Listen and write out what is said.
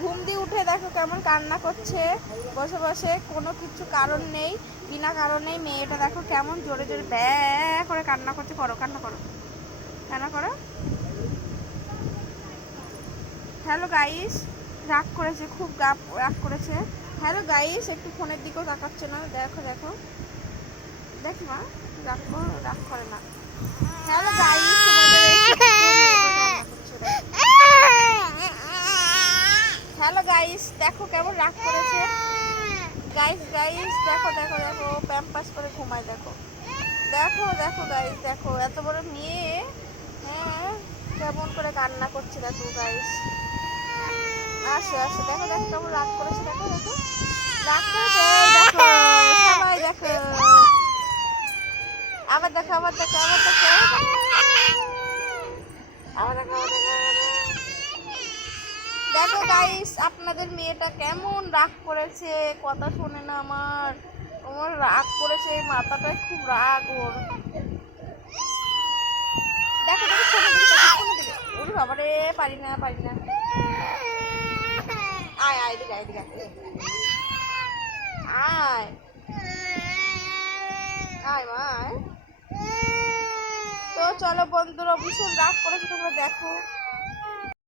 ঘুম দিয়ে উঠে দেখো কেমন কান্না করছে। বসে বসে কোনো কিছু কারণ নেই, বিনা কারণেই মেয়েটা দেখো কেমন জোরে জোরে ব্যা করে কান্না করছে। করো, কান্না করো। কান্না করো? হ্যালো গাইস রাগ করেছে, খুব গাপ, রাগ করেছে। হ্যালো গাইস একটু ফোনের দিকেও তাকাচ্ছে না। দেখো দেখো। দেখি মা, রাগ রাগ করে না হ্যালো গাইস তোমাদের এই ছোট্ট মেয়েটা কান্না করছে, দেখো। হ্যালো গাইস দেখো কেমন রাগ করেছে। গাইস গাইস দেখো দেখো দেখো প্যাম্পাস করে ঘুমায়, দেখো। দেখো দেখো গাইস দেখো, এত বড় মেয়ে হ্যাঁ কেমন করে কান্না করছে, দেখো গাইস আসো আসো, দেখো দেখো কেমন রাগ করেছে, দেখো দেখো। রাগ করেছে, দেখো, সবাই দেখো। আবার দেখো আবার দেখো আবার দেখো আবার দেখো আবার দেখো আবার দেখো দেখো গাইস আপনাদের মেয়েটা কেমন রাগ করেছে, কথা শোনে না আমার। আমার রাগ করেছে, মাথাটায় খুব রাগ ওর। দেখো দিকে দিকে ওরে বাবারে পারি না পারি না। আয় আয়, এদিকে আয়। আয়। আয়। মা তো চলো বন্ধুরা, ভীষণ রাগ করেছে, তোমরা দেখো।